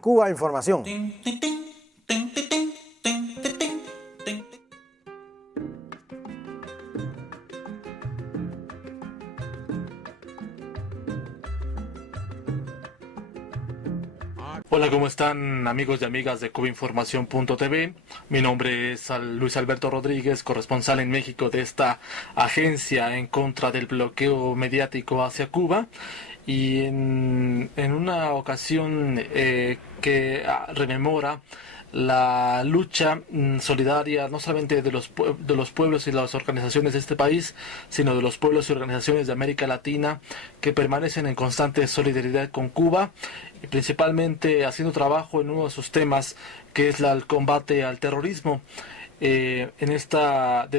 Cuba Información. Hola, ¿cómo están amigos y amigas de cubainformación.tv? Mi nombre es Luis Alberto Rodríguez, corresponsal en México de esta agencia en contra del bloqueo mediático hacia Cuba. Y en una ocasión que rememora la lucha solidaria no solamente de los pueblos y las organizaciones de este país, sino de los pueblos y organizaciones de América Latina que permanecen en constante solidaridad con Cuba, y principalmente haciendo trabajo en uno de sus temas, que es el combate al terrorismo. De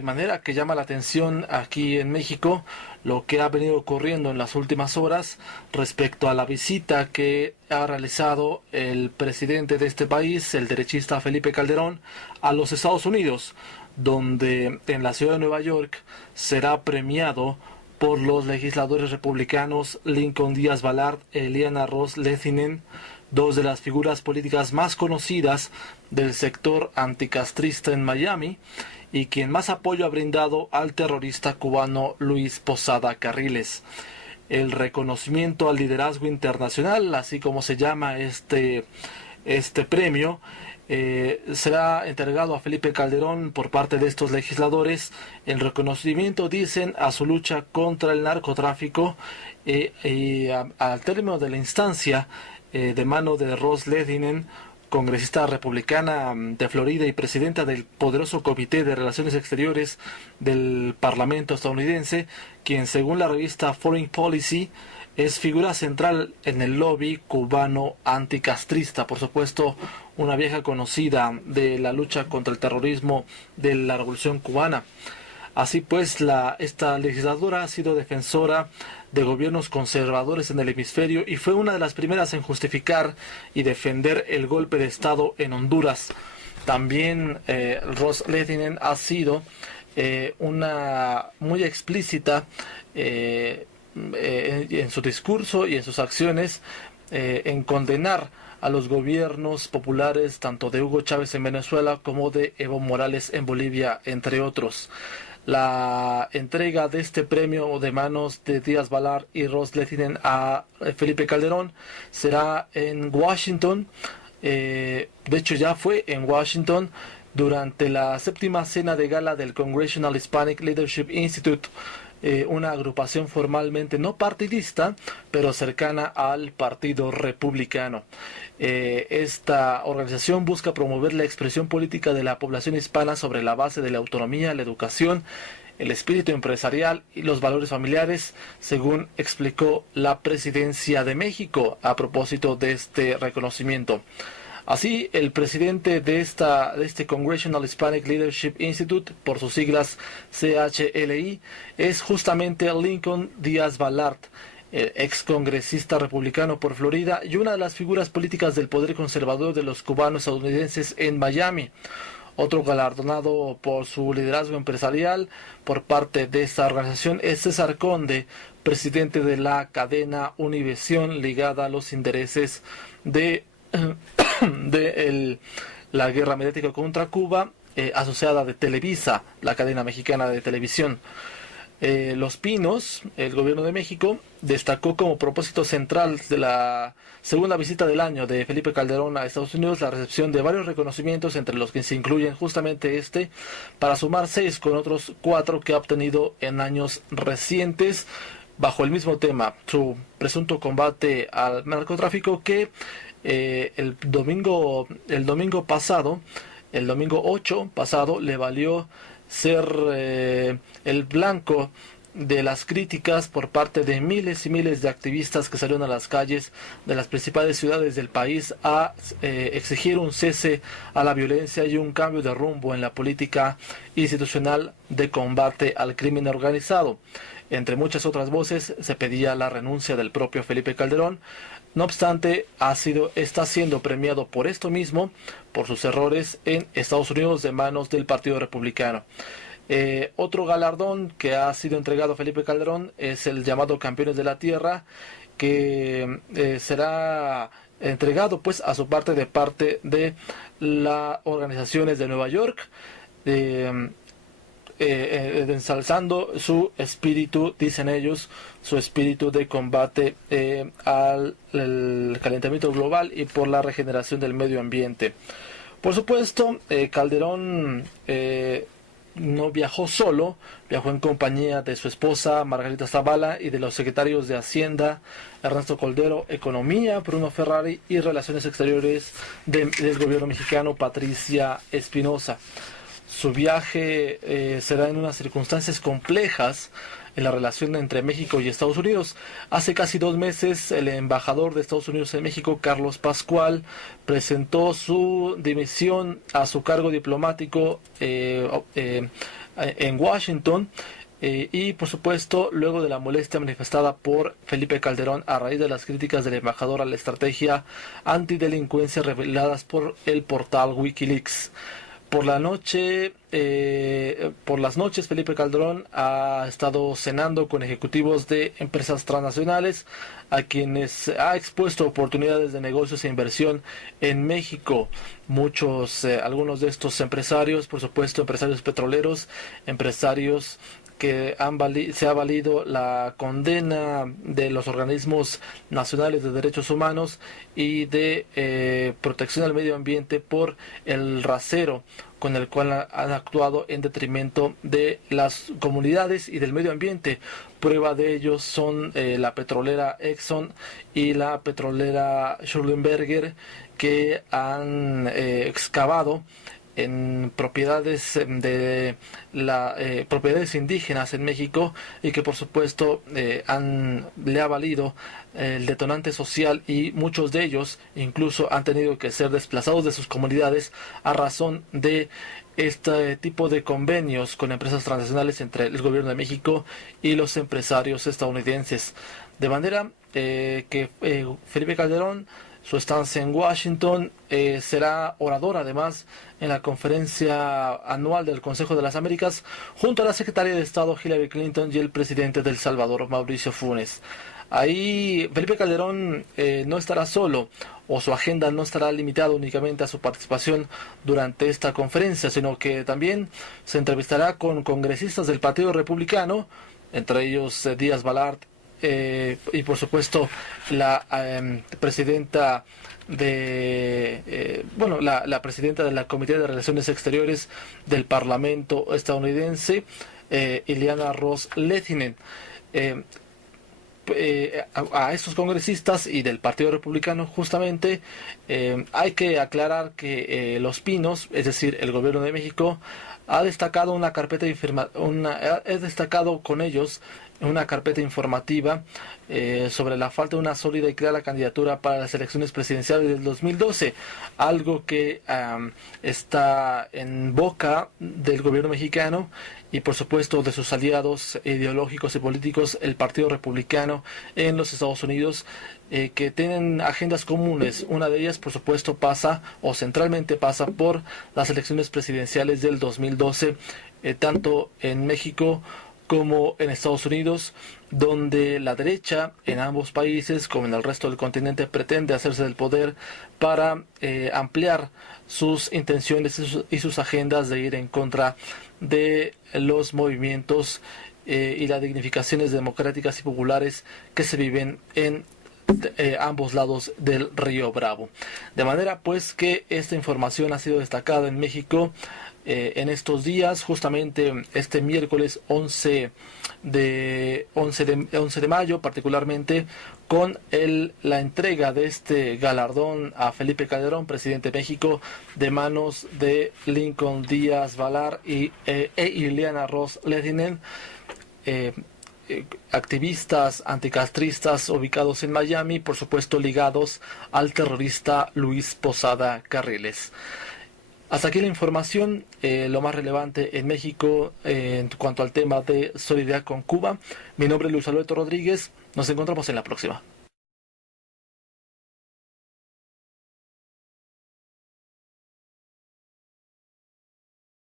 manera que llama la atención aquí en México lo que ha venido ocurriendo en las últimas horas respecto a la visita que ha realizado el presidente de este país, el derechista Felipe Calderón, a los Estados Unidos, donde en la ciudad de Nueva York será premiado por los legisladores republicanos Lincoln Díaz Balart e Ileana Ros-Lehtinen, dos de las figuras políticas más conocidas del sector anticastrista en Miami, y quien más apoyo ha brindado al terrorista cubano Luis Posada Carriles. El reconocimiento al liderazgo internacional, así como se llama este premio, será entregado a Felipe Calderón por parte de estos legisladores. El reconocimiento, dicen, a su lucha contra el narcotráfico, al término de la instancia, de mano de Ros-Lehtinen, congresista republicana de Florida y presidenta del poderoso Comité de Relaciones Exteriores del Parlamento estadounidense, quien, según la revista Foreign Policy, es figura central en el lobby cubano anticastrista, por supuesto una vieja conocida de la lucha contra el terrorismo de la Revolución Cubana. Así pues, esta legisladora ha sido defensora de gobiernos conservadores en el hemisferio y fue una de las primeras en justificar y defender el golpe de Estado en Honduras. También Ros-Lehtinen ha sido una muy explícita en su discurso y en sus acciones en condenar a los gobiernos populares tanto de Hugo Chávez en Venezuela como de Evo Morales en Bolivia, entre otros. La entrega de este premio de manos de Díaz Balart y Ros-Lehtinen a Felipe Calderón será en Washington. De hecho, ya fue en Washington durante la séptima cena de gala del Congressional Hispanic Leadership Institute, una agrupación formalmente no partidista, pero cercana al Partido Republicano. Esta organización busca promover la expresión política de la población hispana sobre la base de la autonomía, la educación, el espíritu empresarial y los valores familiares, según explicó la Presidencia de México a propósito de este reconocimiento. Así, el presidente de este Congressional Hispanic Leadership Institute, por sus siglas CHLI, es justamente Lincoln Díaz Balart, el ex congresista republicano por Florida y una de las figuras políticas del poder conservador de los cubanos estadounidenses en Miami. Otro galardonado por su liderazgo empresarial por parte de esta organización es César Conde, presidente de la cadena Univisión, ligada a los intereses de la guerra mediática contra Cuba, asociada de Televisa, la cadena mexicana de televisión. Los Pinos, el gobierno de México, destacó como propósito central de la segunda visita del año de Felipe Calderón a Estados Unidos la recepción de varios reconocimientos, entre los que se incluyen justamente para sumar 6 con otros 4 que ha obtenido en años recientes bajo el mismo tema, su presunto combate al narcotráfico, que el domingo 8 pasado, le valió ser el blanco de las críticas por parte de miles y miles de activistas que salieron a las calles de las principales ciudades del país a exigir un cese a la violencia y un cambio de rumbo en la política institucional de combate al crimen organizado. Entre muchas otras voces, se pedía la renuncia del propio Felipe Calderón. No obstante, está siendo premiado por esto mismo, por sus errores en Estados Unidos de manos del Partido Republicano. Otro galardón que ha sido entregado a Felipe Calderón es el llamado Campeones de la Tierra, que será entregado pues a su parte de las organizaciones de Nueva York, ensalzando su espíritu, dicen ellos, su espíritu de combate al calentamiento global y por la regeneración del medio ambiente. Por supuesto, Calderón no viajó solo, viajó en compañía de su esposa Margarita Zavala y de los secretarios de Hacienda, Ernesto Coldero, Economía, Bruno Ferrari, y Relaciones Exteriores del gobierno mexicano, Patricia Espinosa. Su viaje será en unas circunstancias complejas en la relación entre México y Estados Unidos. Hace casi 2 meses, el embajador de Estados Unidos en México, Carlos Pascual, presentó su dimisión a su cargo diplomático en Washington. Y por supuesto, luego de la molestia manifestada por Felipe Calderón a raíz de las críticas del embajador a la estrategia antidelincuencia reveladas por el portal Wikileaks. Por las noches, Felipe Calderón ha estado cenando con ejecutivos de empresas transnacionales a quienes ha expuesto oportunidades de negocios e inversión en México. Algunos de estos empresarios, por supuesto, empresarios petroleros, empresarios que se ha valido la condena de los organismos nacionales de derechos humanos y de protección al medio ambiente por el rasero con el cual han actuado en detrimento de las comunidades y del medio ambiente. Prueba de ellos son la petrolera Exxon y la petrolera Schlumberger, que han excavado en propiedades propiedades indígenas en México, y que por supuesto le ha valido el detonante social, y muchos de ellos incluso han tenido que ser desplazados de sus comunidades a razón de este tipo de convenios con empresas transnacionales entre el gobierno de México y los empresarios estadounidenses. De manera que Felipe Calderón, su estancia en Washington, será orador además en la conferencia anual del Consejo de las Américas, junto a la secretaria de Estado Hillary Clinton y el presidente de El Salvador, Mauricio Funes. Ahí Felipe Calderón no estará solo, o su agenda no estará limitada únicamente a su participación durante esta conferencia, sino que también se entrevistará con congresistas del Partido Republicano, entre ellos Díaz Balart, y por supuesto la presidenta la presidenta de la Comité de Relaciones Exteriores del Parlamento estadounidense, Ileana Ros-Lehtinen. A estos congresistas y del Partido Republicano, justamente, hay que aclarar que Los Pinos, es decir, el gobierno de México, ha destacado con ellos una carpeta informativa sobre la falta de una sólida y clara candidatura para las elecciones presidenciales del 2012, algo que está en boca del gobierno mexicano y por supuesto de sus aliados ideológicos y políticos, el Partido Republicano en los Estados Unidos, que tienen agendas comunes. Una de ellas, por supuesto, centralmente pasa por las elecciones presidenciales del 2012, tanto en México como en Estados Unidos, donde la derecha en ambos países, como en el resto del continente, pretende hacerse del poder para ampliar sus intenciones y sus agendas de ir en contra de los movimientos y las dignificaciones democráticas y populares que se viven en ambos lados del río Bravo. De manera pues que esta información ha sido destacada en México en estos días, justamente este miércoles 11 de mayo, particularmente con la entrega de este galardón a Felipe Calderón, presidente de México, de manos de Lincoln Díaz Balart e Ileana Ros-Lehtinen, activistas anticastristas ubicados en Miami, por supuesto ligados al terrorista Luis Posada Carriles. Hasta aquí la información, lo más relevante en México en cuanto al tema de solidaridad con Cuba. Mi nombre es Luis Alberto Rodríguez. Nos encontramos en la próxima.